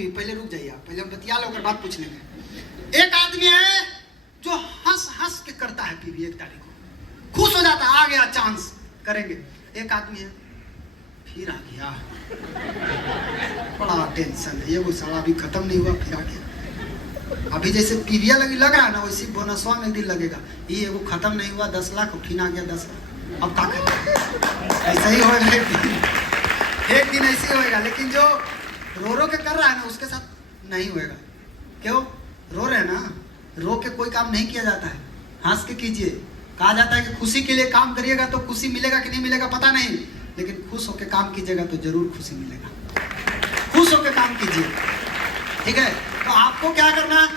PV, पहले रुक जाइए आप, पहले हम बतिया लो बात पूछ लेंगे। एक आदमी है जो हंस हंस के करता है पीवी, 1 तारीख को खुश हो जाता है, आ गया चांस करेंगे। एक आदमी है फिर आ गया, बड़ा टेंशन है, ये वो साला अभी खत्म नहीं हुआ फिर आ गया। अभी जैसे पीविया लग रहा है ना, वैसे बोनसवा में एक दिन लगेगा, ये वो खत्म नहीं हुआ 10 लाख फिर आ गया 10 लाख। अब क्या करें, ऐसा ही होगा एक दिन ऐसे ही होएगा। लेकिन जो रो रो के कर रहा है ना, उसके साथ नहीं होएगा। क्यों रो रहे हैं ना, रो के कोई काम नहीं किया जाता है, हंस के कीजिए। कहा जाता है कि खुशी के लिए काम करिएगा तो खुशी मिलेगा कि नहीं मिलेगा पता नहीं, लेकिन खुश होकर काम कीजिएगा तो जरूर खुशी मिलेगा। खुश होकर काम कीजिए, ठीक है। तो आपको क्या करना है,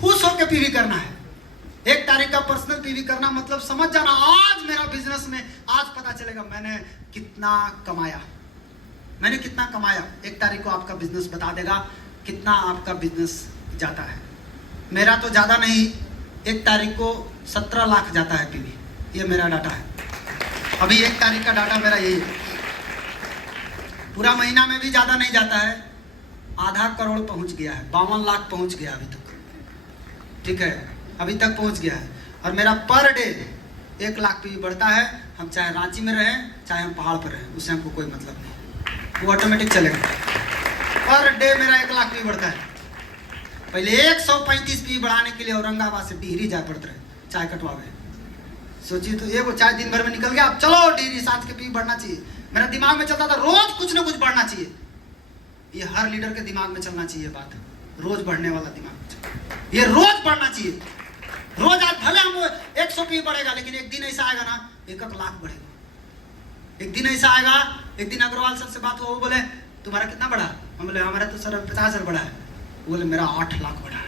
खुश होकर पीवी करना है। 1 तारीख का पर्सनल पीवी करना मतलब समझ जाना, आज मेरा बिजनेस में आज पता चलेगा मैंने कितना कमाया, मैंने कितना कमाया। 1 तारीख को आपका बिजनेस बता देगा कितना आपका बिजनेस जाता है। मेरा तो ज़्यादा नहीं, 1 तारीख को 17 लाख जाता है पीवी, ये मेरा डाटा है। अभी 1 तारीख का डाटा मेरा यही है। पूरा महीना में भी ज़्यादा नहीं जाता है, आधा करोड़ पहुंच गया है, 52 लाख पहुंच गया अभी तक, ठीक है, अभी तक पहुंच गया है। और मेरा पर डे 1 लाख पीवी बढ़ता है। हम चाहे रांची में रहें चाहे हम पहाड़ पर रहें, उससे हमको कोई मतलब नहीं, वो ऑटोमेटिक चलेगा। पर डे मेरा 1 लाख पीवी बढ़ता है। पहले 135 पीवी बढ़ाने के लिए औरंगाबाद से टिहरी जाए पड़ता है चाय कटवावे। सोचिए तो, ये वो चाय दिन भर में निकल गया, अब चलो टिहरी, साथ के पीवी बढ़ना चाहिए। मेरा दिमाग में चलता था रोज कुछ ना कुछ बढ़ना चाहिए। ये हर लीडर के दिमाग में चलना चाहिए बात, रोज बढ़ने वाला दिमाग, ये रोज बढ़ना चाहिए। रोज आज भले हम 100 पीवी बढ़ेगा, लेकिन एक दिन ऐसा आएगा ना 1 लाख बढ़ेगा। एक दिन ऐसा आएगा, एक दिन अग्रवाल सर से बात हुआ, वो बोले तुम्हारा कितना बढ़ा, हम बोले हमारा तो सर 50,000 बढ़ा है। बोले मेरा 8 लाख बढ़ा है।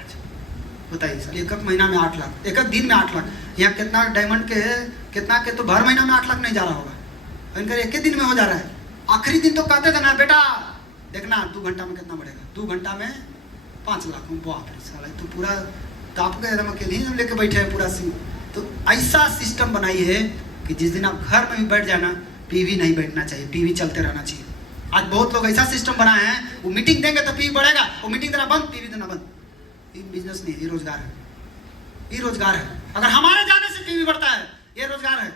बताइए सर, 1 महीना में 8 लाख, 1 दिन में 8 लाख। यहाँ कितना डायमंड के कितना के तो भर महीना में 8 लाख नहीं जा रहा होगा, इनका 1 दिन में हो जा रहा है। आखिरी दिन तो कहते थे ना बेटा देखना 2 घंटा में कितना बढ़ेगा, 2 घंटा में 5 लाख। बाप रे साला, तो पूरा टाप के एकदम अकेले ही लेके बैठे हैं पूरा सिंह। तो ऐसा सिस्टम बनाइए कि जिस दिन आप घर में भी बैठ जाना, पीवी नहीं बैठना चाहिए, पीवी चलते रहना चाहिए। आज बहुत लोग ऐसा सिस्टम बनाए हैं, वो मीटिंग देंगे तो पीवी बढ़ेगा, वो मीटिंग देना बंद, पीवी देना बंद। ये बिजनेस नहीं, ये रोजगार है, ये रोजगार है। अगर हमारे जाने से पीवी बढ़ता है, ये रोजगार है।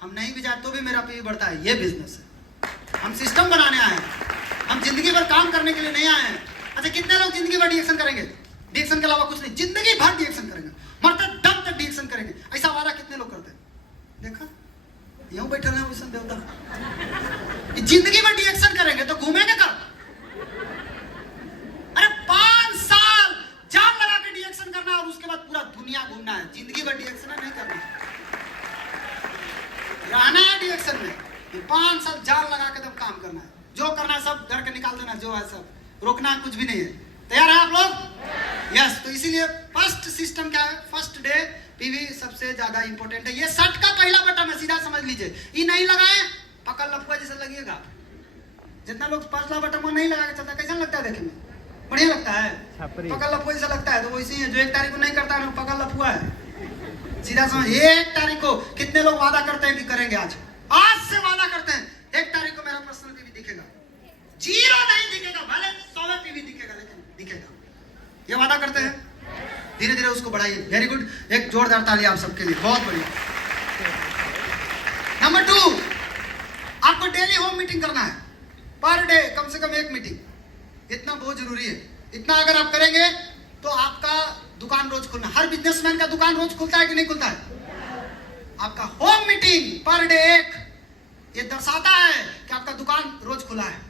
हम नहीं भी जाए तो भी मेरा पीवी बढ़ता है, ये बिजनेस है। हम सिस्टम बनाने आए हैं, हम जिंदगी भर काम करने के लिए नहीं आए हैं। अच्छा, कितने लोग जिंदगी भर डिएक्शन करेंगे, डिएक्शन के अलावा कुछ नहीं, जिंदगी भर डिएक्शन करेंगे, मरते दम तक डिएक्शन करेंगे। ऐसा वादा कितने लोग करते हैं, देखा यूं बैठे हैं वैष्णव देवता, जिंदगी भर डिएक्शन करेंगे तो घूमेंगे कब? अरे 5 साल जान लगा के डिएक्शन करना और उसके बाद पूरा दुनिया घूमना है। जिंदगी भर डिएक्शन नहीं करना, रहना है डिएक्शन में। ये 5 साल जान लगा के तब काम करना है, जो करना है सब घर के निकाल देना, जो है सब रोकना, कुछ भी नहीं है। तैयार है आप लोग? यस। तो इसीलिए फर्स्ट सिस्टम क्या है, फर्स्ट डे पीवी सबसे ज्यादा इंपॉर्टेंट है। ये शर्ट का पहला बटन है, सीधा समझ लीजिए। ये नहीं लगाए पकड़ लफुआ जैसा लगेगा। जितना लोग पहला बटन वो नहीं लगा के चलता, कैसा लगता है देखने में? बढ़िया लगता है, पकड़ लफुआ जैसा लगता है। तो वैसे ही है, जो 1 तारीख को नहीं करता है पकड़ लफुआ है, सीधा समझ। 1 तारीख को कितने लोग वादा करते हैं कि करेंगे, आज से वादा करते हैं 1 तारीख को मेरा पर्सनल पीवी दिखेगा, 0 नहीं दिखेगा, भले 100 पीवी दिखेगा, लेकिन दिखेगा। ये वादा करते हैं, धीरे धीरे उसको बढ़ाइए। वेरी गुड, एक जोरदार ताली आप सबके लिए, बहुत बढ़िया। नंबर 2, आपको डेली होम मीटिंग करना है, पर डे कम से कम 1 मीटिंग, इतना बहुत जरूरी है। इतना अगर आप करेंगे तो आपका दुकान रोज खुलना। हर बिजनेसमैन का दुकान रोज खुलता है कि नहीं खुलता है? आपका होम मीटिंग पर डे 1, ये दर्शाता है कि आपका दुकान रोज खुला है।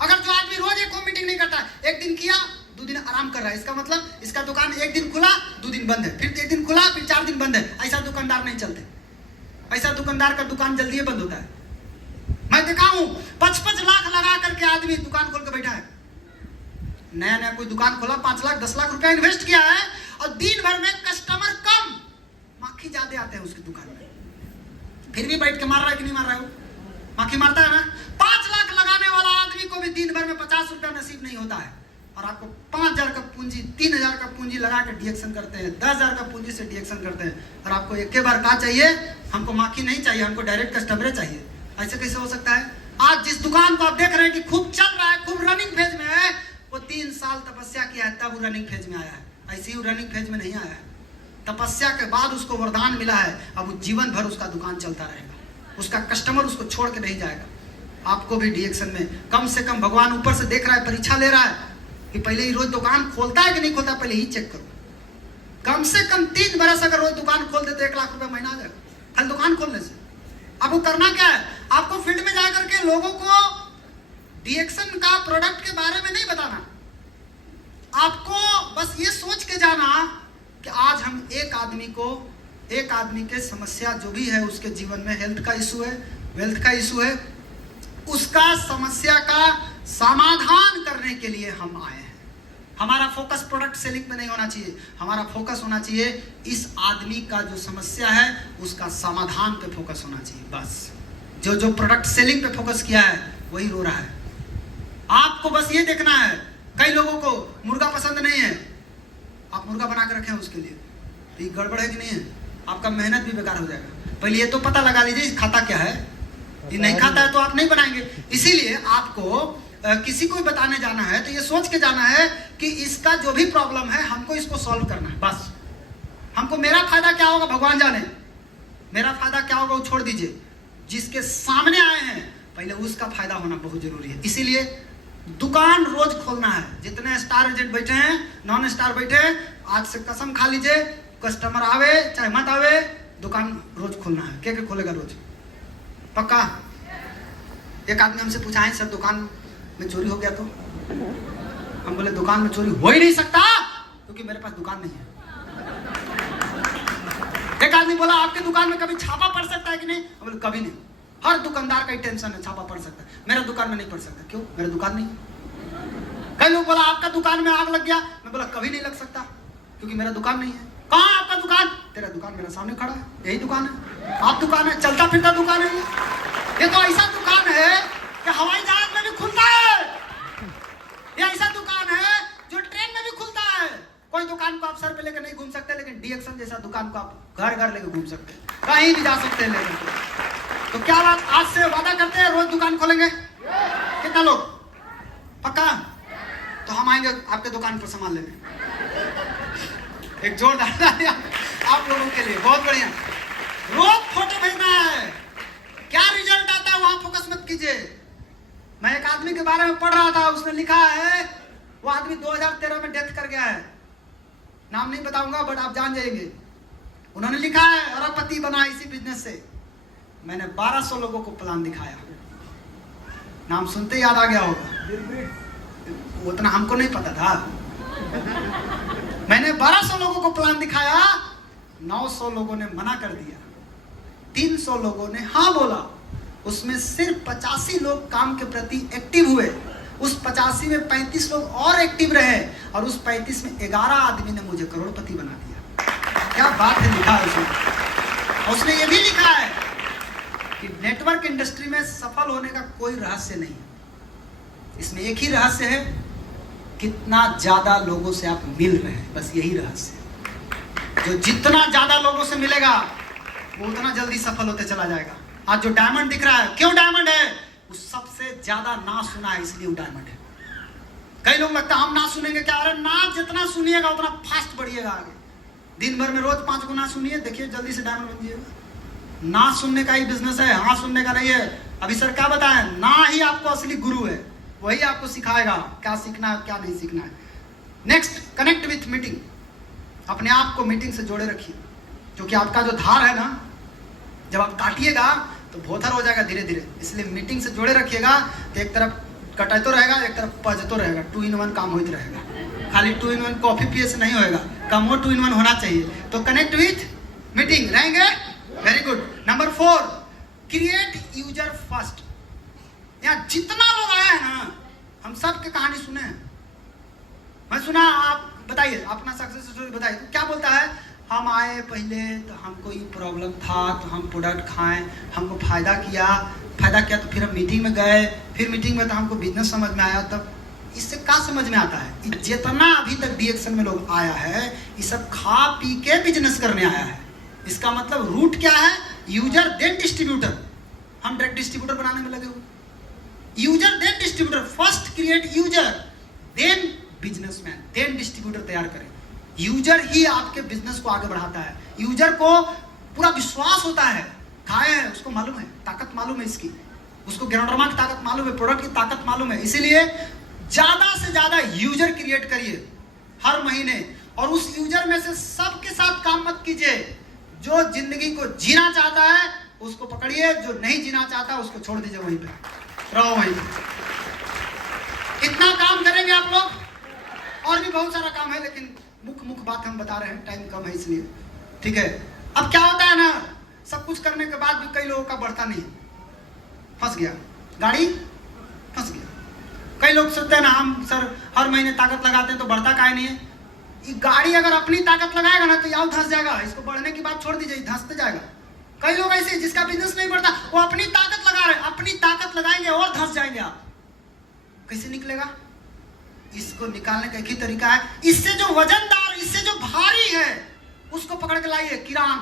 अगर जो आदमी रोज 1 होम मीटिंग नहीं करता, 1 दिन किया 2 दिन आराम कर रहा है, इसका मतलब इसका दुकान 1 दिन खुला 2 दिन बंद है, फिर 1 दिन खुला फिर 4 दिन बंद है। ऐसा दुकानदार नहीं चलते, ऐसा दुकानदार का दुकान जल्दी ही बंद होता है। मैं देखा हूं 55 लाख लगा करके आदमी दुकान खोल के बैठा है, नया नया कोई दुकान खोला, 5 लाख 10 लाख रुपया इन्वेस्ट किया है, और दिन भर में कस्टमर कम, माखी ज्यादा आते हैं उसकी दुकान में, फिर भी बैठ के मार रहा है कि नहीं मार रहा है? माखी मारता है ना। 5 लाख लगाने वाला आदमी को भी दिन भर में 50 रुपया नसीब नहीं होता है, और आपको 5,000 का पूंजी 3,000 का पूंजी लगा के डिएक्शन करते हैं, 10,000 का पूंजी से डिएक्शन करते हैं, और आपको एक बार क्या चाहिए, हमको माखी नहीं चाहिए, हमको डायरेक्ट कस्टमर चाहिए। ऐसे कैसे हो सकता है? आज जिस दुकान को आप देख रहे हैं कि खूब चल रहा है, खूब रनिंग फेज में है, वो 3 साल तपस्या किया है तब वो रनिंग फेज में आया है, ऐसे ही रनिंग फेज में नहीं आया है। तपस्या के बाद उसको वरदान मिला है, अब वो जीवन भर उसका दुकान चलता रहेगा, उसका कस्टमर उसको छोड़ के नहीं जाएगा। आपको भी डीएक्शन में कम से कम भगवान ऊपर से देख रहा है, परीक्षा ले रहा है कि पहले ही रोज दुकान खोलता है कि नहीं खोलता, पहले ही चेक करो। कम से कम 3 बरस अगर रोज दुकान खोल दे तो 1 लाख रुपए महीना आ जाएगा खाली दुकान खोलने से। आपको करना क्या है, आपको फील्ड में जाकर के लोगों को डीएक्शन का प्रोडक्ट के बारे में नहीं बताना, आपको बस ये सोच के जाना कि आज हम एक आदमी के समस्या जो भी है उसके जीवन में, हेल्थ का इशू है, वेल्थ का इशू है, उसका समस्या का समाधान करने के लिए हम आए हैं। हमारा फोकस प्रोडक्ट सेलिंग पे नहीं होना चाहिए, हमारा फोकस होना चाहिए इस आदमी का जो समस्या है उसका समाधान पे फोकस होना चाहिए। बस जो प्रोडक्ट सेलिंग पे फोकस किया है वही रो रहा है। आपको बस ये देखना है, कई लोगों को मुर्गा पसंद नहीं है, आप मुर्गा बना के रखें उसके लिए, तो ये गड़बड़ है कि नहीं है, आपका मेहनत भी बेकार हो जाएगा। पहले ये तो पता लगा लीजिए खाता क्या है, ये नहीं खाता है तो आप नहीं बनाएंगे। इसीलिए आपको किसी को बताने जाना है तो ये सोच के जाना है कि इसका जो भी प्रॉब्लम है हमको इसको सॉल्व करना है। बस हमको मेरा फायदा क्या होगा भगवान जाने, मेरा फायदा क्या होगा वो छोड़ दीजिए, जिसके सामने आए हैं पहले उसका फायदा होना बहुत जरूरी है। इसीलिए दुकान रोज खोलना है। जितने स्टार एजेंट बैठे हैं, नॉन स्टार बैठे हैं, आज से कसम खा लीजिए, कस्टमर आवे चाहे मत आवे, दुकान रोज खोलना है। क्या खोलेगा रोज? पक्का? एक आदमी हमसे पूछा है सर दुकान में चोरी हो गया तो हम बोले दुकान में चोरी हो ही नहीं सकता क्योंकि मेरे पास दुकान नहीं है। एक आदमी बोला आपके दुकान में कभी छापा पड़ सकता है कि नहीं? हम बोले कभी नहीं। हर दुकानदार का ही टेंशन है छापा पड़ सकता है, मेरा दुकान में नहीं पड़ सकता। क्यों? मेरा दुकान नहीं है। कई लोग बोला आपका दुकान में आग लग गया, मैं बोला कभी नहीं लग सकता क्योंकि मेरा दुकान नहीं है। कहाँ है आपका दुकान? तेरा दुकान मेरे सामने खड़ा है, यही दुकान है। आप दुकान है, चलता फिरता दुकान है। ये तो ऐसा दुकान है कि हवाई जहाज में भी खुलता है, ये ऐसा दुकान है जो ट्रेन में भी खुलता है। कोई दुकान को आप सर पे लेकर नहीं घूम सकते, लेकिन डीएक्शन जैसा दुकान को आप घर घर लेकर घूम सकते हैं, कहीं भी जा सकते हैं लेकर। तो क्या बात, आज से वादा करते हैं रोज दुकान खोलेंगे? कितना लोग? पक्का? तो हम आएंगे आपके दुकान पर सामान लेने। एक जोरदार आप लोगों के लिए, बहुत बढ़िया। रोज फोटो भेजना है, क्या रिजल्ट आता है वहां फोकस मत कीजिए। मैं एक आदमी के बारे में पढ़ रहा था, उसने लिखा है वो आदमी 2013 में डेथ कर गया है, नाम नहीं बताऊंगा बट आप जान जाएंगे। उन्होंने लिखा है अरबपति बना इसी बिजनेस से। मैंने 1200 लोगों को प्लान दिखाया, नाम सुनते याद आ गया होगा, उतना हमको नहीं पता था। मैंने 1200 लोगों को प्लान दिखाया, 900 लोगों ने मना कर दिया, 300 लोगों ने हाँ बोला। उसमें सिर्फ 85 लोग काम के प्रति एक्टिव हुए, उस 85 में 35 लोग और एक्टिव रहे, और उस 35 में 11 आदमी ने मुझे करोड़पति बना दिया। क्या बात है, लिखा है उसने। उसने ये भी लिखा है कि नेटवर्क इंडस्ट्री में सफल होने का कोई रहस्य नहीं, इसमें एक ही रहस्य है, कितना ज्यादा लोगों से आप मिल रहे हैं, बस यही रहस्य है। जो जितना ज्यादा लोगों से मिलेगा वो उतना जल्दी सफल होते चला जाएगा। आज जो डायमंड दिख रहा है, क्यों डायमंड है? वो सबसे ज्यादा ना सुना है, इसलिए वो डायमंड है। कई लोग लगता है हम ना सुनेंगे क्या? अरे ना जितना सुनिएगा उतना फास्ट बढ़िएगा आगे। दिन भर में रोज 5 गुना सुनिए, देखिए जल्दी से डायमंड बन जाइएगा। ना सुनने का ही बिजनेस है, हाँ सुनने का नहीं है। अभी सर क्या बताएं, ना ही आपको असली गुरु है, वही आपको सिखाएगा क्या सीखना है क्या नहीं सीखना है। Next, connect with meeting. अपने आप को मीटिंग से जोड़े रखिए, क्योंकि आपका जो धार है ना, जब आप काटिएगा तो भोथर हो जाएगा धीरे धीरे। इसलिए मीटिंग से जोड़े रखिएगा तो एक तरफ कटाई तो रहेगा, एक तरफ पज तो रहेगा, 2 in 1 काम होते रहेगा। खाली 2 in 1 कॉफी पिए से नहीं होएगा, कम हो 2 in 1 होना चाहिए। तो कनेक्ट विथ मीटिंग रहेंगे, very good. Number 4, create user first. यहाँ जितना लोग आए हैं ना, हम सब की कहानी सुने हैं। मैं सुना, आप बताइए अपना सक्सेस स्टोरी बताइए। तो क्या बोलता है, हम आए पहले तो हमको ये प्रॉब्लम था, तो हम प्रोडक्ट खाएं, हमको फायदा किया तो फिर हम मीटिंग में गए, फिर मीटिंग में तो हमको बिजनेस समझ में आया। तब इससे क्या समझ में आता है? जितना अभी तक डीएक्शन में लोग आया है, ये सब खा पी के बिजनेस करने आया है। इसका मतलब रूट क्या है? User then distributor. हम डायरेक्ट डिस्ट्रीब्यूटर बनाने में लगे हुए। User then distributor, first create user then businessman, then distributor तैयार करें। यूजर ही आपके बिजनेस को आगे बढ़ाता है। यूजर को पूरा विश्वास होता है, खाए है, उसको मालूम है, ताकत मालूम है इसकी, उसको ग्राउंडरमा की ताकत मालूम है, प्रोडक्ट की ताकत मालूम है। इसीलिए ज्यादा से ज्यादा यूजर क्रिएट करिए हर महीने, और उस यूजर में से सबके साथ काम मत कीजिए। जो जिंदगी को जीना चाहता है उसको पकड़िए, जो नहीं जीना चाहता उसको छोड़ दीजिए, वहीं पे रहो, वहीं पे। इतना काम करेंगे आप लोग। और भी बहुत सारा काम है, लेकिन मुख्य बात हम बता रहे हैं, टाइम कम है इसलिए, ठीक है। अब क्या होता है ना, सब कुछ करने के बाद भी कई लोगों का बढ़ता नहीं, फंस गया, गाड़ी फंस गया। कई लोग सोचते हैं ना, हम सर हर महीने ताकत लगाते हैं तो बढ़ता काहे नहीं है। ये गाड़ी अगर अपनी ताकत लगाएगा ना तो याव धंस जाएगा, इसको बढ़ने की बात छोड़ दीजिए, धंसते जाएगा। कई लोग ऐसे जिसका बिजनेस नहीं बढ़ता, वो अपनी ताकत लगा रहे, अपनी ताकत लगाएंगे और धंस जाएंगे आप। कैसे निकलेगा? इसको निकालने का एक ही तरीका है, इससे जो वजनदार, इससे जो भारी है उसको पकड़ के लाइए, किरान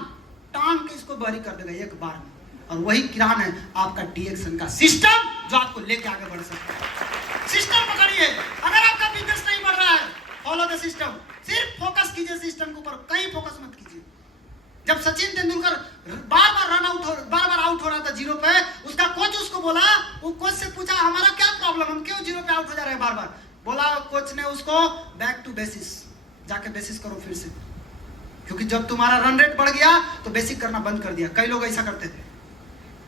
टांग के इसको भारी कर देगा एक बार में। और वही किरान है आपका डीएक्शन का सिस्टम, जो आपको लेके आगे बढ़ सकता है। सिस्टम पकड़िए। अगर आपका बिजनेस नहीं बढ़ रहा है, फॉलो द सिस्टम, सिर्फ फोकस कीजिए सिस्टम के ऊपर, कहीं फोकस मत कीजिए। जब सचिन तेंदुलकर बार बार आउट हो रहा था जीरो पे, उसका कोच उसको बोला, वो कोच से पूछा हमारा क्या प्रॉब्लम, हम क्यों जीरो पे आउट हो जा रहे हैं बार बार। बोला कोच ने उसको, बैक टू बेसिस, जाके बेसिस करो फिर से, क्योंकि जब तुम्हारा रन रेट बढ़ गया तो बेसिक करना बंद कर दिया। कई लोग ऐसा करते थे,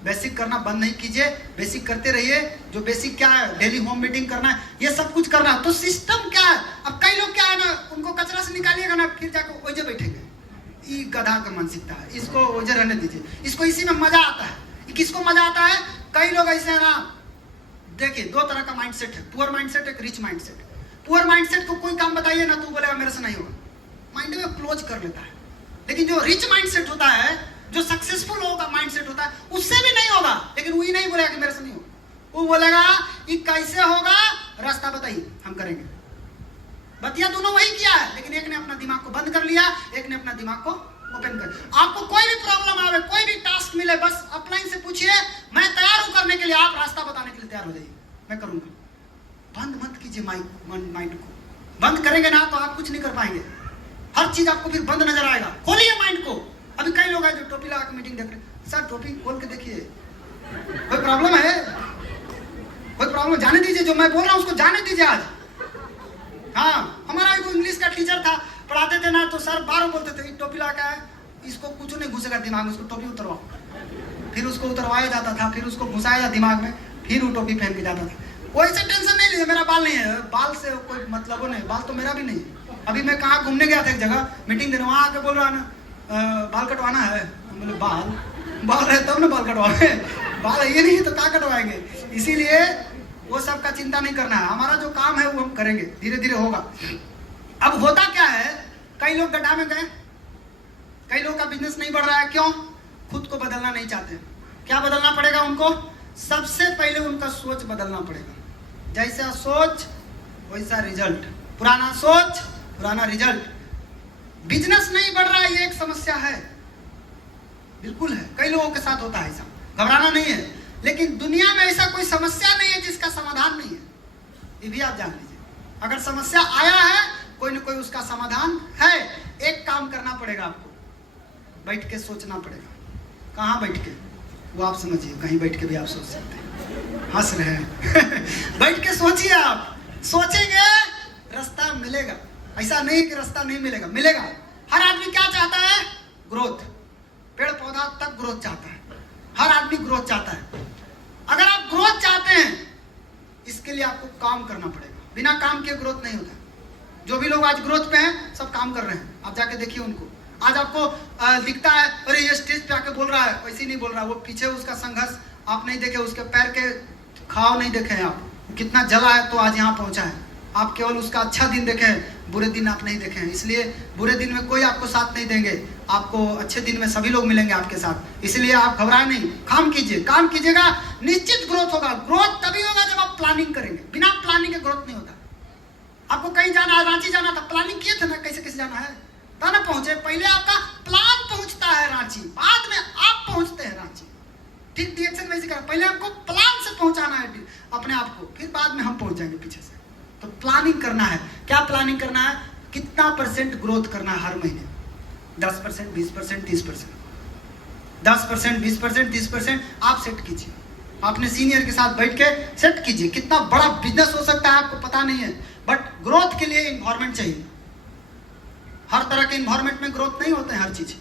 बेसिक करना बंद नहीं कीजिए, बेसिक करते रहिए। जो बेसिक क्या है, डेली होम मीटिंग करना है, ये सब कुछ करना है। तो सिस्टम क्या है, अब कई लोग क्या है ना, उनको कचरा से निकालिएगा ना, फिर जाकर ओझे बैठेंगे। ये गधा का मानसिकता है, इसको ओझे रहने दीजिए, इसको इसी में मजा आता है। किसको मजा आता है? कई लोग ऐसे है ना, देखिए दो तरह का माइंडसेट है, पुअर माइंडसेट, एक रिच माइंडसेट। पुअर माइंडसेट को कोई काम बताइए ना तो बोलेगा मेरे से नहीं होगा, माइंड में क्लोज कर लेता है। लेकिन जो रिच माइंडसेट होता है, जो सक्सेसफुल लोगों का माइंडसेट होता है, उससे भी नहीं होगा, लेकिन वही नहीं बोलेगा कि मेरे से नहीं होगा, वो बोलेगा ये कैसे होगा, रास्ता बताइए हम करेंगे। बतिया दोनों वही किया है, लेकिन एक ने अपना दिमाग को बंद कर लिया, एक ने अपना दिमाग को ओपन कर। आपको कोई भी प्रॉब्लम आवे, कोई भी टास्क मिले, बस अपलाइन से पूछिए, मैं तैयार हूं करने के लिए, आप रास्ता बताने के लिए तैयार हो जाइए, मैं करूंगा। बंद मत कीजिए माइंड को, बंद करेंगे ना तो आप कुछ नहीं कर पाएंगे, हर चीज आपको फिर बंद नजर आएगा। खोलिए माइंड को। अभी कई लोग हैं जो टोपी लगा के मीटिंग देख रहे हैं, सर टोपी खोल के देखिए, कोई प्रॉब्लम है? कोई प्रॉब्लम? जाने दीजिए, जो मैं बोल रहा हूं उसको जाने दीजिए आज। हाँ, हमारा एक इंग्लिश का टीचर था, पढ़ाते थे ना, तो सर बार बोलते थे टोपी लगा है, इसको कुछ नहीं घुसेगा दिमाग में, उसको टोपी उतरवाओ। फिर उसको उतरवाया जाता था, फिर उसको घुसाया दिमाग में, फिर वो टोपी पहन के जाता था। कोई से टेंशन नहीं लीजिए, मेरा बाल नहीं है, बाल से कोई मतलब नहीं, बाल तो मेरा भी नहीं है। अभी मैं कहाँ घूमने गया था एक जगह, मीटिंग देने, वहाँ आके बोल रहा ना बाल कटवाना है, बोले बाल है तब ना बाल कटवाए, बाल ये नहीं तो क्या कटवाएंगे। इसीलिए वो सब का चिंता नहीं करना है, हमारा जो काम है वो हम करेंगे, धीरे धीरे होगा। अब होता क्या है, कई लोग गड्ढा में गए, कई लोग का बिजनेस नहीं बढ़ रहा है, क्यों? खुद को बदलना नहीं चाहते। क्या बदलना पड़ेगा उनको? सबसे पहले उनका सोच बदलना पड़ेगा। जैसा सोच वैसा रिजल्ट, पुराना सोच पुराना रिजल्ट। बिजनेस नहीं बढ़ रहा है, ये एक समस्या है, बिल्कुल है, कई लोगों के साथ होता है ऐसा, घबराना नहीं है। लेकिन दुनिया में ऐसा कोई समस्या नहीं है जिसका समाधान नहीं है, ये भी आप जान लीजिए। अगर समस्या आया है, कोई ना कोई उसका समाधान है। एक काम करना पड़ेगा आपको, बैठ के सोचना पड़ेगा। कहाँ बैठ के? वो आप समझिए, कहीं बैठ के भी आप सोच सकते हैं, हंस रहे हैं बैठ के सोचिए, आप सोचेंगे रास्ता मिलेगा। ऐसा नहीं कि रास्ता नहीं मिलेगा, मिलेगा। हर आदमी क्या चाहता है? ग्रोथ। पेड़ पौधा तक ग्रोथ चाहता है, हर आदमी ग्रोथ चाहता है। अगर आप ग्रोथ चाहते हैं, इसके लिए आपको काम करना पड़ेगा, बिना काम के ग्रोथ नहीं होता। जो भी लोग आज ग्रोथ पे हैं, सब काम कर रहे हैं, आप जाके देखिए उनको। आज आपको दिखता है अरे ये स्टेज पे आके बोल रहा है, वैसे नहीं बोल रहा, वो पीछे उसका संघर्ष आप नहीं देखे, उसके पैर के खाव नहीं देखे हैं आप, कितना जला है तो आज यहाँ पहुंचा है। आप केवल उसका अच्छा दिन देखे हैं, बुरे दिन आप नहीं देखे हैं। इसलिए बुरे दिन में कोई आपको साथ नहीं देंगे, आपको अच्छे दिन में सभी लोग मिलेंगे आपके साथ। इसलिए आप घबराए नहीं, काम कीजिए, काम कीजिएगा, निश्चित ग्रोथ होगा। ग्रोथ तभी होगा जब आप प्लानिंग करेंगे, बिना प्लानिंग के ग्रोथ नहीं होता। आपको कहीं जाना है, रांची जाना था, प्लानिंग किए थे ना कैसे कैसे जाना है, ना पहुंचे। पहले आपका प्लान पहुंचता है रांची, बाद में आप पहुंचते हैं रांची। ठीक डायरेक्शन वैसे करना, पहले आपको प्लान से पहुंचाना है अपने आप को, फिर बाद में हम पहुंच जाएंगे पीछे से। तो प्लानिंग करना है। क्या प्लानिंग करना है, कितना % ग्रोथ करना है हर महीने, 10%, 20%, 30%, 10%, 20%, 30% आप सेट कीजिए। आपने सीनियर के साथ बैठ के सेट कीजिए। कितना बड़ा बिजनेस हो सकता है आपको पता नहीं है, बट ग्रोथ के लिए इन्वायरमेंट चाहिए। हर तरह के इन्वायरमेंट में ग्रोथ नहीं होते हैं हर चीज।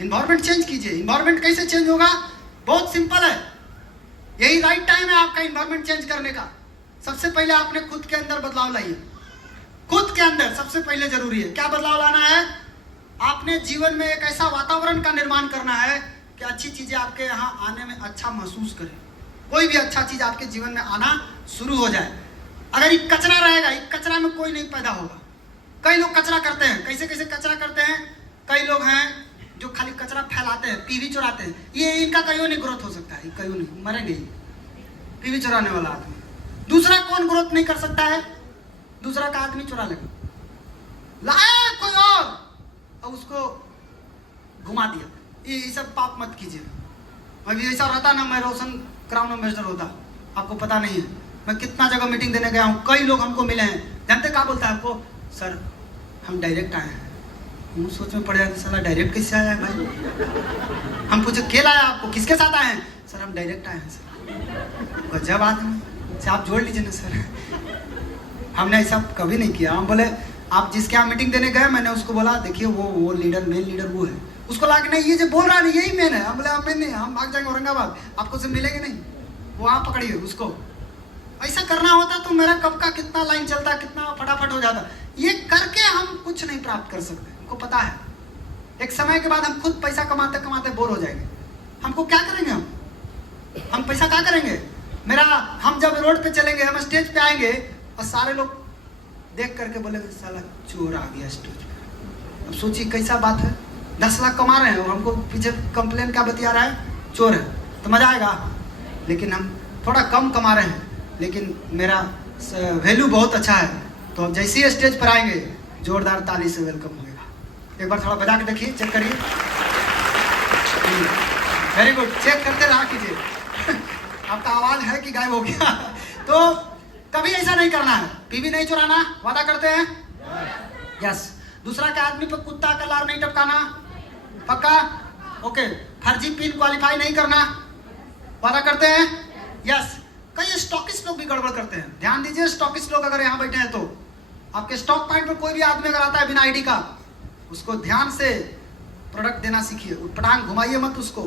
इन्वायरमेंट चेंज कीजिए। इन्वायरमेंट कैसे चेंज होगा, बहुत सिंपल है, यही राइट टाइम है आपका इन्वायरमेंट चेंज करने का। सबसे पहले आपने खुद के अंदर बदलाव लाइए। खुद के अंदर सबसे पहले जरूरी है। क्या बदलाव लाना है, आपने जीवन में एक ऐसा वातावरण का निर्माण करना है कि अच्छी चीजें आपके यहाँ आने में अच्छा महसूस करें। कोई भी अच्छा चीज आपके जीवन में आना शुरू हो जाए। अगर एक कचरा रहेगा, एक कचरा में कोई नहीं पैदा होगा। कई लोग कचरा करते हैं, कैसे कैसे कचरा करते हैं। कई लोग हैं जो खाली कचरा फैलाते हैं, पीवी चुराते हैं। ये इनका कहीं नहीं ग्रोथ हो सकता है, कहीं नहीं, मरेंगे ही। पीवी चुराने वाला आदमी। दूसरा कौन ग्रोथ नहीं कर सकता है, दूसरा का आदमी चुरा लेगा, लाया कोई और उसको घुमा दिया। ये सब पाप मत कीजिए। अभी ऐसा रहता ना, मैं रोशन क्राउन एम्बेसडर होता, आपको पता नहीं है। मैं कितना जगह मीटिंग देने गया हूँ, कई लोग हमको मिले हैं। जानते क्या बोलता है आपको, सर हम डायरेक्ट आए हैं। हम सोच में पड़ जाते, साला डायरेक्ट कैसे आया है भाई। हम पूछे क्या लाया आपको, किसके साथ आए हैं, सर हम डायरेक्ट आए हैं सर। गजब आदमी, आप जोड़ लीजिए ना सर। हमने ऐसा कभी नहीं किया। हम बोले आप जिसके यहाँ मीटिंग देने गए, मैंने उसको बोला देखिए वो लीडर, मेन लीडर वो है। उसको लगा नहीं ये जो बोल रहा है यही मेन है। हम बोले आप मेन नहीं, हम भाग जाएंगे औरंगाबाद, आपको से मिलेंगे नहीं। वो वहाँ पकड़िए उसको। ऐसा करना होता तो मेरा कब का कितना लाइन चलता, कितना फटाफट हो जाता। ये करके हम कुछ नहीं प्राप्त कर सकते, हमको पता है। एक समय के बाद हम खुद पैसा कमाते कमाते बोर हो जाएंगे। हमको क्या करेंगे, हम पैसा क्या करेंगे। हम जब रोड पे चलेंगे, हम स्टेज पे आएंगे और सारे लोग देख करके बोलेंगे साला चोर आ गया स्टेज पे। अब सोचिए कैसा बात है, 10 लाख कमा रहे हैं और हमको पीछे कंप्लेन क्या बतिया रहा है, चोर है, तो मजा आएगा। लेकिन हम थोड़ा कम कमा रहे हैं, लेकिन मेरा वैल्यू बहुत अच्छा है, तो हम जैसे ही स्टेज पर आएंगे जोरदार ताली से वेलकम होगा। एक बार थोड़ा बजा के देखिए, चेक करिए। वेरी गुड, चेक करते रहा कीजिए। आपका आवाज है कि गायब हो गया। तो कभी ऐसा नहीं करना है, पीवी नहीं चुराना, वादा करते हैं यस। दूसरा के आदमी पे कुत्ता का लार नहीं टपकाना, पक्का ओके। फर्जी पिन क्वालिफाई नहीं करना, वादा करते हैं यस। कई स्टॉकिस्ट लोग भी गड़बड़ करते हैं, ध्यान दीजिए। स्टॉकिस्ट लोग अगर यहाँ बैठे हैं तो आपके स्टॉक पॉइंट पर कोई भी आदमी अगर आता है बिना आईडी का, उसको ध्यान से प्रोडक्ट देना सीखिए। उठपटांग घुमाइए मत उसको।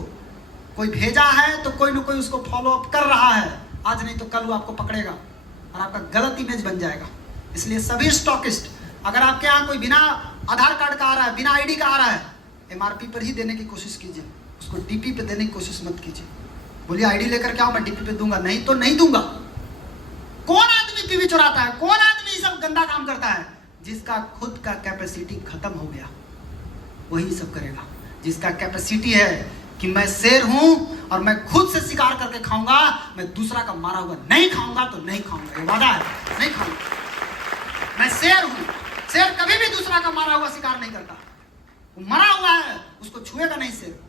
कोई भेजा है तो कोई ना कोई उसको फॉलो अप कर रहा है, आज नहीं तो कल वो आपको पकड़ेगा और आपका गलत इमेज बन जाएगा। इसलिए सभी स्टॉकिस्ट, अगर आपके यहाँ कोई बिना आधार कार्ड का आ रहा है, बिना आईडी का आ रहा है, एमआरपी पर ही देने की कोशिश कीजिए, उसको डीपी पे देने की कोशिश मत कीजिए। बोलिए आईडी लेकर के आओ, मैं डीपी पे दूंगा, नहीं तो नहीं दूंगा। कौन आदमी पीवी चुराता है, कौन आदमी सब गंदा काम करता है, जिसका खुद का कैपेसिटी खत्म हो गया वही सब करेगा। जिसका कैपेसिटी है कि मैं शेर हूं और मैं खुद से शिकार करके खाऊंगा, मैं दूसरा का मारा हुआ नहीं खाऊंगा तो नहीं खाऊंगा, ये वादा है, नहीं खाऊंगा। मैं शेर हूं, शेर कभी भी दूसरा का मारा हुआ शिकार नहीं करता। वो मरा हुआ है उसको छुएगा नहीं शेर,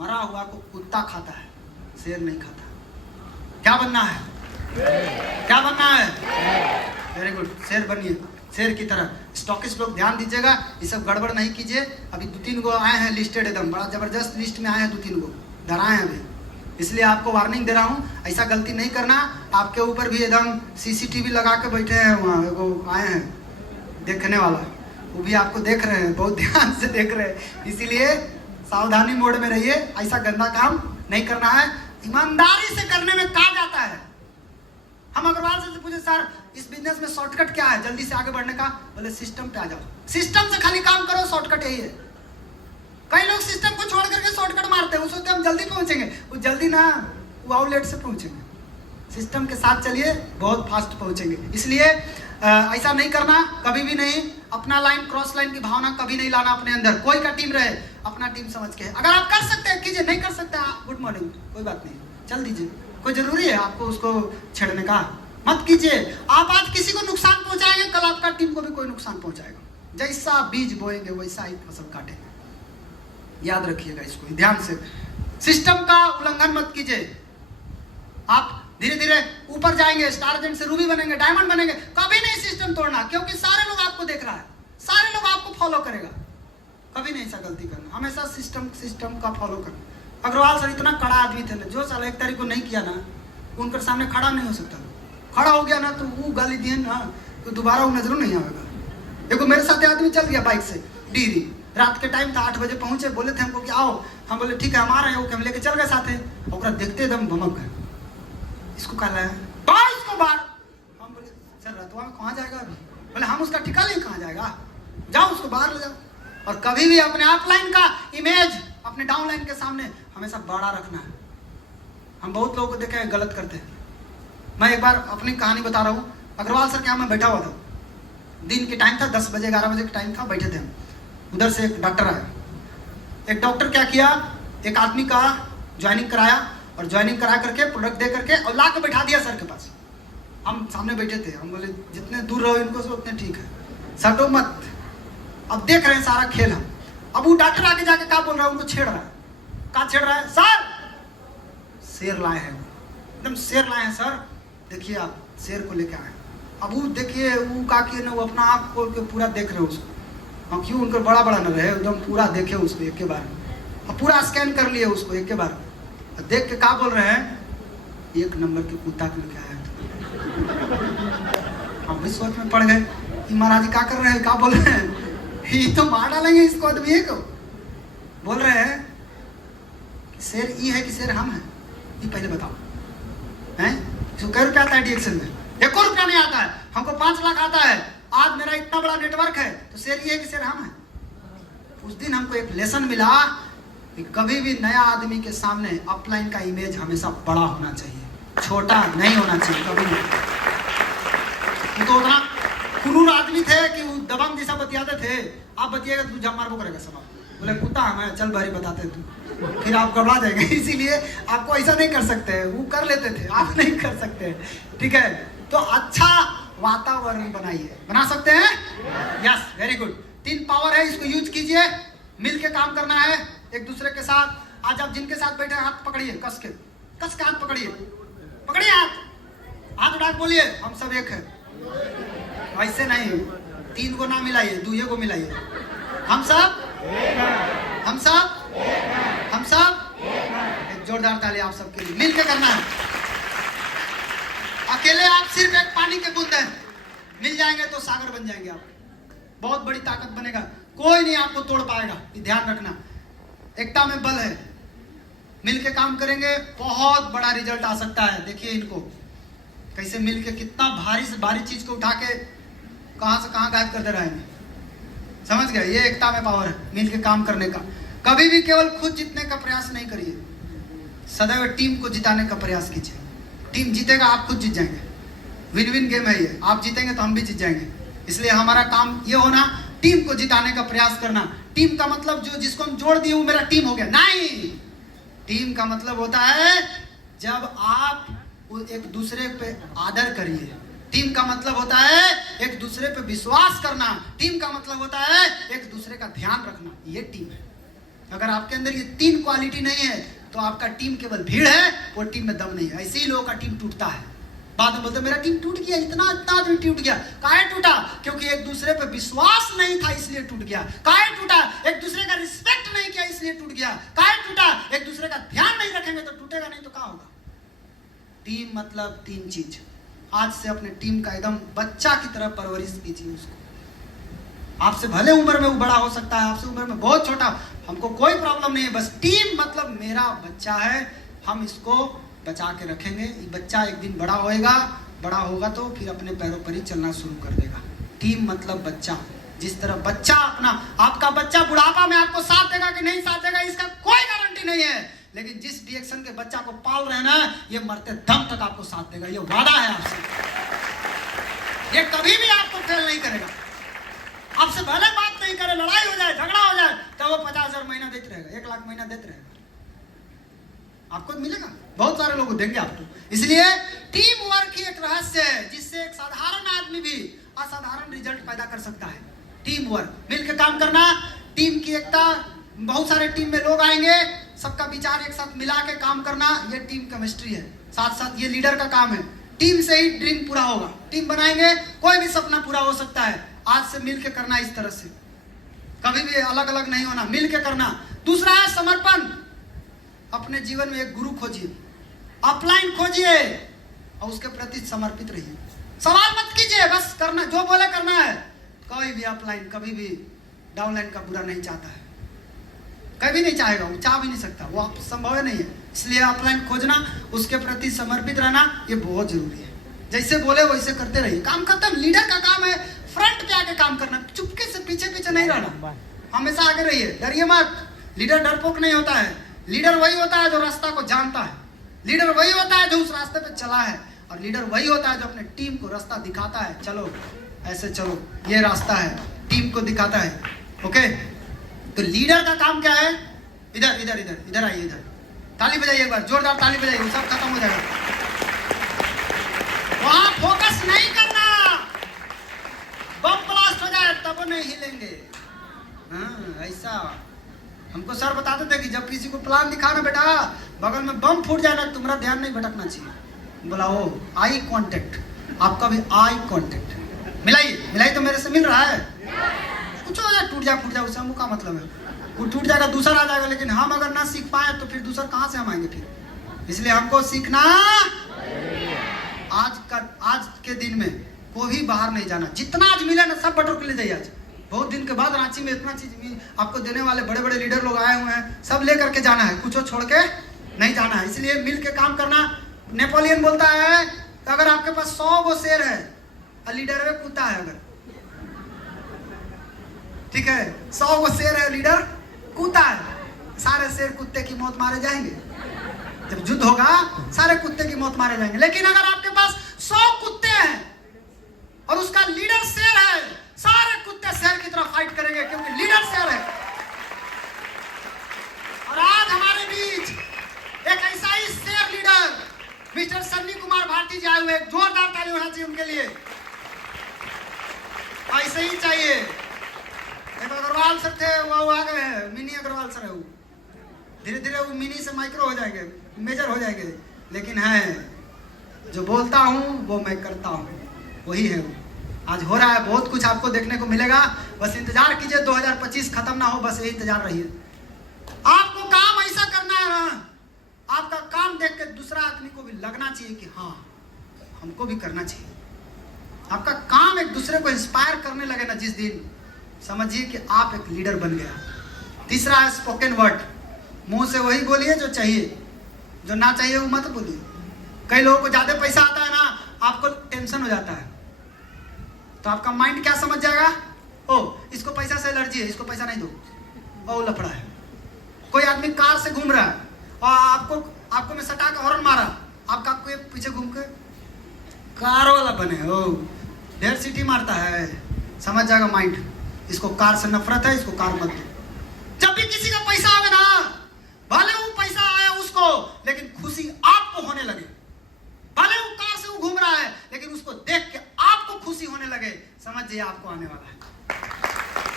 मरा हुआ को कुत्ता खाता है, शेर नहीं खाता। क्या बनना है, क्या बनना है, वेरी गुड, शेर बनिए, शेर की तरह। स्टॉकिस्ट लोग ध्यान दीजिएगा, ये सब गड़बड़ नहीं कीजिए। अभी 2-3 गो आए हैं लिस्टेड, एकदम बड़ा जबरदस्त लिस्ट में आए हैं 2-3 गो, डराए हैं अभी, इसलिए आपको वार्निंग दे रहा हूँ, ऐसा गलती नहीं करना। आपके ऊपर भी एकदम सीसीटीवी लगा के बैठे हैं, वहाँ वो आए हैं देखने वाला, वो भी आपको देख रहे हैं, बहुत ध्यान से देख रहे हैं। इसीलिए सावधानी मोड में रहिए, ऐसा गंदा काम नहीं करना है। ईमानदारी से करने में कहा जाता है। हम अग्रवाल से पूछे सर इस बिजनेस में शॉर्टकट क्या है जल्दी से आगे बढ़ने का, बोले सिस्टम पे आ जाओ, सिस्टम से खाली काम करो, शॉर्टकट यही है। कई लोग सिस्टम को छोड़ करके शॉर्टकट मारते हैं, वो सोचते हैं हम जल्दी पहुंचेंगे, वो जल्दी ना, वो आउटलेट से पहुंचेंगे। सिस्टम के साथ चलिए, बहुत फास्ट पहुंचेंगे। इसलिए ऐसा नहीं करना, कभी भी नहीं। अपना लाइन क्रॉस लाइन की भावना कभी नहीं लाना अपने अंदर। कोई का टीम रहे, अपना टीम समझ के। अगर आप कर सकते हैं कीजिए, नहीं कर सकते गुड मॉर्निंग, कोई बात नहीं, चल दीजिए। कोई जरूरी है आपको उसको छेड़ने का, मत कीजिए। आप आज किसी को नुकसान पहुंचाएंगे, कल आपका टीम को भी कोई नुकसान पहुंचाएगा। जैसा बीज बोएंगे वैसा ही फसल काटेंगे, याद रखिएगा इसको ध्यान से। सिस्टम का उल्लंघन मत कीजिए। आप धीरे धीरे ऊपर जाएंगे, स्टार एजेंट से रूबी बनेंगे, डायमंड बनेंगे। कभी नहीं सिस्टम तोड़ना, क्योंकि सारे लोग आपको देख रहा है, सारे लोग आपको फॉलो करेगा। कभी नहीं ऐसा गलती करना, हमेशा सिस्टम का फॉलो करना। अग्रवाल सर इतना कड़ा आदमी थे ना, जो साला 1 तारीख को नहीं किया ना, उनके सामने खड़ा नहीं हो सकता। खड़ा हो गया ना तो वो गाली दिए ना तो दोबारा वो नजरों नहीं आएगा। देखो मेरे साथ आदमी चल गया बाइक से डीरी, रात के टाइम था, 8 बजे पहुंचे, बोले थे हमको कि आओ, हम बोले ठीक है हम आ रहे हैं, हम लेके चल गए साथ में। और देखते एकदम भमक गए, इसको कहा है इसको बाहर। हम बोले सर रतवा में कहाँ जाएगा अभी? बोले हम उसका ठिकाना नहीं, कहाँ जाएगा, जाओ उसको बाहर ले जाओ। और कभी भी अपने अपलाइन का इमेज अपने डाउनलाइन के सामने हमेशा बड़ा रखना है। हम बहुत लोगों को देखे हैं गलत करते हैं। मैं एक बार अपनी कहानी बता रहा हूँ। अग्रवाल सर के यहाँ मैं बैठा हुआ था, दिन के टाइम था, 10 बजे 11 बजे का टाइम था, बैठे थे हम। उधर से एक डॉक्टर आया। एक डॉक्टर क्या किया, एक आदमी का ज्वाइनिंग कराया, और ज्वाइनिंग करा करके प्रोडक्ट दे करके और ला के बैठा दिया सर के पास। हम सामने बैठे थे, हम बोले जितने दूर रहो इनको से उतने ठीक है, सटो मत। अब देख रहे हैं सारा खेल हम। अब वो डॉक्टर आके जाके क्या बोल रहा है, उनको छेड़ रहा है। क्या छेड़ रहा है? सर शेर लाए हैं, एकदम शेर लाए हैं सर, देखिए आप शेर को लेके आए। अब वो देखिए वो का किए ना, वो अपना आँख खोल के पूरा देख रहे हो उसको। क्यों उनका बड़ा बड़ा न रहे, एकदम पूरा देखे उसको एक के बार, अब पूरा स्कैन कर लिए उसको एक के बार। देख के क्या बोल रहे हैं, 1 नंबर के कुत्ता के लेके आया। हम भी सोच में पड़ गए कि महाराज जी क्या कर रहे हैं, क्या बोल रहे हैं, ये तो मार डालेंगे इसको आदमी को। बोल रहे हैं शेर ये है कि शेर हम हैं, ये पहले बताओ हैं। तो कै रुपया आता है डीएक्शन में? 1 रुपया नहीं आता है। हमको 5 लाख आता है। आज मेरा इतना बड़ा नेटवर्क है, तो शेर ये है कि शेर हम हैं? उस दिन हमको एक लेसन मिला कि कभी भी नया आदमी के सामने अपलाइन का इमेज हमेशा बड़ा होना चाहिए, छोटा नहीं होना चाहिए कभी नहीं। वो तो उतना क्रूर आदमी थे कि वो दबंग जैसा बतियाते थे। आप बतिएगा तो जब मारबो करेगा सब। बोले कुत्ता हमें चल भारी बताते तू, फिर आप घबरा जाएंगे। इसीलिए आपको ऐसा नहीं कर सकते, वो कर लेते थे, आप नहीं कर सकते। ठीक है, तो अच्छा वातावरण बनाइए। बना सकते हैं? Yes, very good. 3 पावर है, इसको यूज कीजिए। मिल के काम करना है एक दूसरे के साथ। आज आप जिनके साथ बैठे हाथ पकड़िए, कस के हाथ पकड़िए, पकड़िए हाथ उठा के बोलिए हम सब एक है। वैसे नहीं, 3 को ना मिलाइए, 2 को मिलाइए। हम सब एक जोरदार ताली आप सबके लिए। मिलकर करना है। अकेले आप सिर्फ एक पानी के बूंद हैं, मिल जाएंगे तो सागर बन जाएंगे। आप बहुत बड़ी ताकत बनेगा, कोई नहीं आपको तोड़ पाएगा। ध्यान रखना, एकता में बल है। मिलके काम करेंगे, बहुत बड़ा रिजल्ट आ सकता है। देखिए इनको कैसे मिलके कितना भारी से भारी चीज को उठा के कहां से कहां गायब कर दे रहे हैं। समझ गए? ये एकता में पावर है, मिलके काम करने का। कभी भी केवल खुद जीतने का प्रयास नहीं करिए, सदैव टीम को जिताने का प्रयास कीजिए। टीम जीतेगा, आप खुद जीत जाएंगे। विन विन गेम है ये, आप जीतेंगे तो हम भी जीत जाएंगे। इसलिए हमारा काम ये होना, टीम को जिताने का प्रयास करना। टीम का मतलब जो जिसको हम जोड़ दिए वो मेरा टीम हो गया, नहीं। टीम का मतलब होता है जब आप एक दूसरे पे आदर करिए। टीम का मतलब होता है एक दूसरे पे विश्वास करना। टीम का मतलब होता है एक दूसरे का ध्यान रखना। ये टीम है। अगर आपके अंदर ये 3 क्वालिटी नहीं है तो आपका टीम केवल भीड़ है, वो टीम में दम नहीं है। ऐसे ही लोगों का टीम टूटता है। बाद में बोलते मेरा टीम टूट गया, इतना आदमी टूट गया। काहे टूटा? क्योंकि एक दूसरे पे विश्वास नहीं था, इसलिए टूट गया। काहे टूटा? एक दूसरे का रिस्पेक्ट नहीं किया, इसलिए टूट गया। काहे टूटा? एक दूसरे का ध्यान नहीं रखेंगे तो टूटेगा नहीं तो क्या होगा? टीम मतलब 3 चीज। आज से अपने टीम का एकदम बच्चा की तरह परवरिश कीजिए उसको। आपसे भले उम्र में वो बड़ा हो सकता है, आपसे उम्र में बहुत छोटा, हमको कोई प्रॉब्लम नहीं है। बस टीम मतलब मेरा बच्चा है, हम इसको बचा के रखेंगे। ये बच्चा एक दिन बड़ा होगा तो फिर अपने पैरों पर ही चलना शुरू कर देगा। टीम मतलब बच्चा। जिस तरह बच्चा आपका बच्चा बुढ़ापा में आपको साथ देगा कि नहीं साथ देगा, इसका कोई गारंटी नहीं है। लेकिन जिस डिएक्शन के बच्चा को पाल रहे हैं ना, ये मरते दम तक आपको साथ देगा। ये वादा है आपसे, ये कभी भी आपको फेल नहीं करेगा। आपसे भले बात नहीं करे, लड़ाई हो जाए, झगड़ा हो जाए, तो वो 50,000 महीना देते रहेगा, 1 लाख महीना देते रहेगा। आपको मिलेगा, बहुत सारे लोग देंगे आपको। इसलिए टीम वर्क ही एक रहस्य है जिससे एक साधारण आदमी भी असाधारण रिजल्ट पैदा कर सकता है। टीम वर्क, मिलकर काम करना, टीम की एकता। बहुत सारे टीम में लोग आएंगे, सबका विचार एक साथ मिला के काम करना, ये टीम केमिस्ट्री है। साथ साथ ये लीडर का काम है। टीम से ही ड्रीम पूरा होगा। टीम बनाएंगे, कोई भी सपना पूरा हो सकता है। आज से मिल के करना, इस तरह से कभी भी अलग अलग नहीं होना, मिल के करना। दूसरा है समर्पण। अपने जीवन में एक गुरु खोजिए, अपलाइन खोजिए और उसके प्रति समर्पित रहिए। सवाल मत कीजिए, बस करना, जो बोले करना है। कोई भी अपलाइन कभी भी डाउनलाइन का बुरा नहीं चाहता है, कभी नहीं चाहेगा, वो चाह भी नहीं सकता, वो संभव नहीं है। इसलिए अपलाइन खोजना, उसके प्रति समर्पित रहना, ये बहुत जरूरी है। जैसे बोले वैसे करते रहिए, काम खत्म। लीडर का काम है फ्रंट पे आके काम करना, चुपके से पीछे पीछे नहीं रहना, हमेशा आगे रहिए, डरिए मत। लीडर डरपोक नहीं होता है। लीडर वही होता है जो रास्ता को जानता है। लीडर वही होता है जो उस रास्ते पे चला है। और लीडर वही होता है जो अपने टीम को रास्ता दिखाता है, चलो ऐसे चलो, ये रास्ता है, टीम को दिखाता है। ओके, तो लीडर का काम क्या है? इधर इधर इधर इधर आइए, इधर ताली बजाइए, एक बार जोरदार ताली बजाइए, सब खत्म हो जाएगा। वहां फोकस नहीं करना, बम ब्लास्ट हो जाए तब नहीं हिलेंगे। हाँ, ऐसा हमको सर बताते थे कि जब किसी को प्लान दिखाना बेटा, बगल में बम फूट जाए ना, तुम्हारा ध्यान नहीं भटकना चाहिए। बुलाओ, आई कांटेक्ट, आपका भी आई कांटेक्ट मिलाइए। मिलाई तो मेरे से मिल रहा है, कुछ हो जाए, टूट जाए फूट जाए, उससे हमको क्या मतलब है? वो टूट जाएगा, दूसरा आ जाएगा। लेकिन हम अगर ना सीख पाए तो फिर दूसरा कहाँ से हम आएंगे फिर? इसलिए हमको सीखना। आज के दिन में कोई बाहर नहीं जाना, जितना आज मिले ना सब बटोर के ले जाइए। आज बहुत दिन के बाद रांची में इतना चीज आपको देने वाले बड़े बड़े लीडर लोग आए हुए हैं, सब लेकर के जाना है, कुछ छोड़ के नहीं जाना है। इसलिए मिल के काम करना। नेपोलियन बोलता है कि अगर आपके पास 100 गो शेर है और लीडर में कुत्ता है, अगर ठीक है 100 गो शेर है, लीडर कुत्ता है, सारे शेर कुत्ते की मौत मारे जाएंगे। जब युद्ध होगा सारे कुत्ते की मौत मारे जाएंगे। लेकिन अगर आपके पास 100 कुत्ते हैं और उसका लीडर शेर है, सारे कुत्ते शेर की तरफ फाइट करेंगे, क्योंकि लीडर शेर है। और आज हमारे बीच एक ऐसा ही शेर लीडर मिस्टर सन्नी कुमार भारती जी आए हुए, एक जोरदार ताली होना चाहिए उनके लिए। ऐसे ही चाहिए। एक अग्रवाल सर थे, वो आ गए हैं, मिनी अग्रवाल सर है वो। धीरे धीरे वो मिनी से माइक्रो हो जाएंगे, मेजर हो जाएंगे। लेकिन है जो बोलता हूँ वो मैं करता हूँ, वही है वो। आज हो रहा है, बहुत कुछ आपको देखने को मिलेगा। बस इंतजार कीजिए, 2025 खत्म ना हो, बस यही इंतजार रहिए। आपको काम ऐसा करना है ना, आपका काम देख के दूसरा आदमी को भी लगना चाहिए कि हाँ हमको भी करना चाहिए। आपका काम एक दूसरे को इंस्पायर करने लगे ना जिस दिन, समझिए कि आप एक लीडर बन गया। तीसरा है स्पोकन वर्ड। मुंह से वही बोलिए जो चाहिए, जो ना चाहिए वो मत बोलिए। कई लोगों को ज्यादा पैसा आता है ना, आपको टेंशन हो जाता है, तो आपका माइंड क्या समझ जाएगा? ओ इसको पैसा से एलर्जी है, इसको पैसा नहीं दो, ओ लफड़ा है। कोई आदमी कार से घूम रहा है और आपको मैं सटा के हॉर्न मारा, आपको ये पीछे घूम के कार वाला बने, ओ ढेर सीटी मारता है, समझ जाएगा माइंड इसको कार से नफरत है, इसको कार मत दो। जब भी किसी का पैसा आवे ना, भले वो पैसा आया उसको, लेकिन खुशी आपको होने लगे। भले वो कार से वो घूम रहा है, लेकिन उसको देख के आपको खुशी होने लगे, समझिए आपको आने वाला है।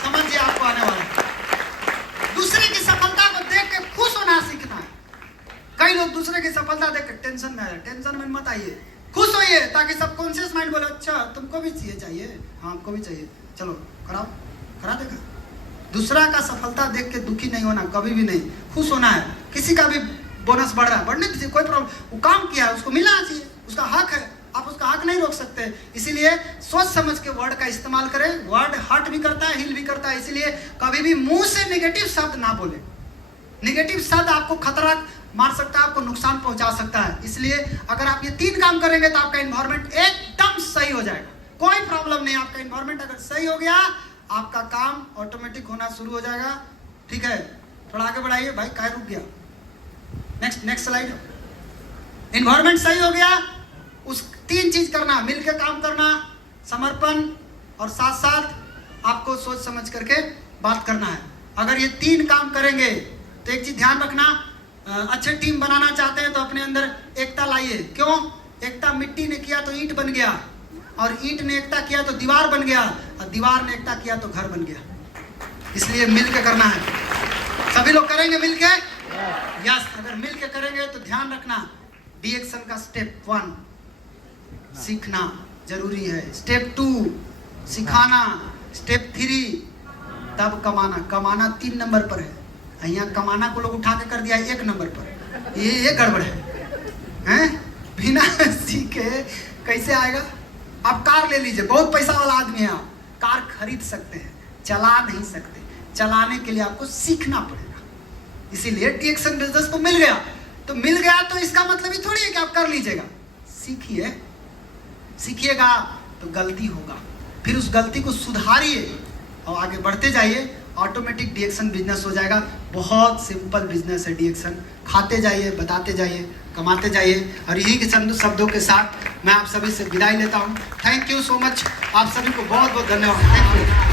समझिए आपको आने वाला है। दूसरे की सफलता को देख के खुश होना सीखना है। कई लोग दूसरे की सफलता देख के टेंशन में आ जाए। टेंशन में मत आइए, खुश होइए, ताकि सबकॉन्शियस माइंड बोले अच्छा तुमको भी चाहिए, हाँ हमको भी चाहिए, चलो कराओ, करा देगा। दूसरा का सफलता देख के दुखी नहीं होना, कभी भी नहीं, खुश होना है। किसी का भी बोनस बढ़ रहा है, बढ़ने दीजिए, कोई प्रॉब्लम। वो काम किया है, उसको मिलना चाहिए, उसका हक है, आप उसका हक नहीं रोक सकते। इसीलिए सोच समझ के वर्ड का इस्तेमाल करें। वर्ड हर्ट भी करता है, हिल भी करता है, इसलिए कभी भी मुंह से नेगेटिव शब्द ना बोले। नेगेटिव शब्द आपको खतरा मार सकता है, आपको नुकसान पहुंचा सकता है। इसलिए अगर आप ये 3 काम करेंगे तो आपका एनवायरमेंट एकदम सही हो जाएगा, कोई प्रॉब्लम नहीं। आपका एनवायरमेंट अगर सही हो गया, आपका काम ऑटोमेटिक होना शुरू हो जाएगा। ठीक है, थोड़ा आगे बढ़ाइए भाई, काहे रुक गया? Next slide. एनवायरमेंट सही हो गया, उस 3 चीज करना, मिलकर काम करना, समर्पण, और साथ साथ आपको सोच समझ करके बात करना है। अगर ये 3 काम करेंगे तो एक चीज ध्यान रखना, अच्छे टीम बनाना चाहते हैं तो अपने अंदर एकता लाइए। क्यों? एकता मिट्टी ने किया तो ईंट बन गया, और ईंट ने एकता किया तो दीवार बन गया, और दीवार ने एकता किया तो घर बन गया। इसलिए मिलके करना है। सभी लोग करेंगे मिलके? यस। अगर मिलके करेंगे तो ध्यान रखना, डीएक्शन का स्टेप 1 सीखना जरूरी है, स्टेप 2 सिखाना, स्टेप 3 तब कमाना। कमाना 3 नंबर पर है, यहाँ कमाना को लोग उठा के कर दिया 1 नंबर पर। ये गड़बड़ है। बिना सीखे कैसे आएगा? आप कार ले लीजिए, बहुत पैसा वाला आदमी है, आप कार खरीद सकते हैं, चला नहीं सकते। चलाने के लिए आपको सीखना पड़ेगा। इसीलिए डीएक्शन बिजनेस तो मिल गया, तो मिल गया तो इसका मतलब ही थोड़ी है कि आप कर लीजिएगा। सीखिए, सीखिएगा तो गलती होगा, फिर उस गलती को सुधारिए और आगे बढ़ते जाइए, ऑटोमेटिक डीएक्शन बिजनेस हो जाएगा। बहुत सिंपल बिजनेस है डीएक्शन। खाते जाइए, बताते जाइए, कमाते जाइए। और यही के शब्दों के साथ मैं आप सभी से विदाई लेता हूँ। थैंक यू सो मच, आप सभी को बहुत बहुत धन्यवाद। Thank you.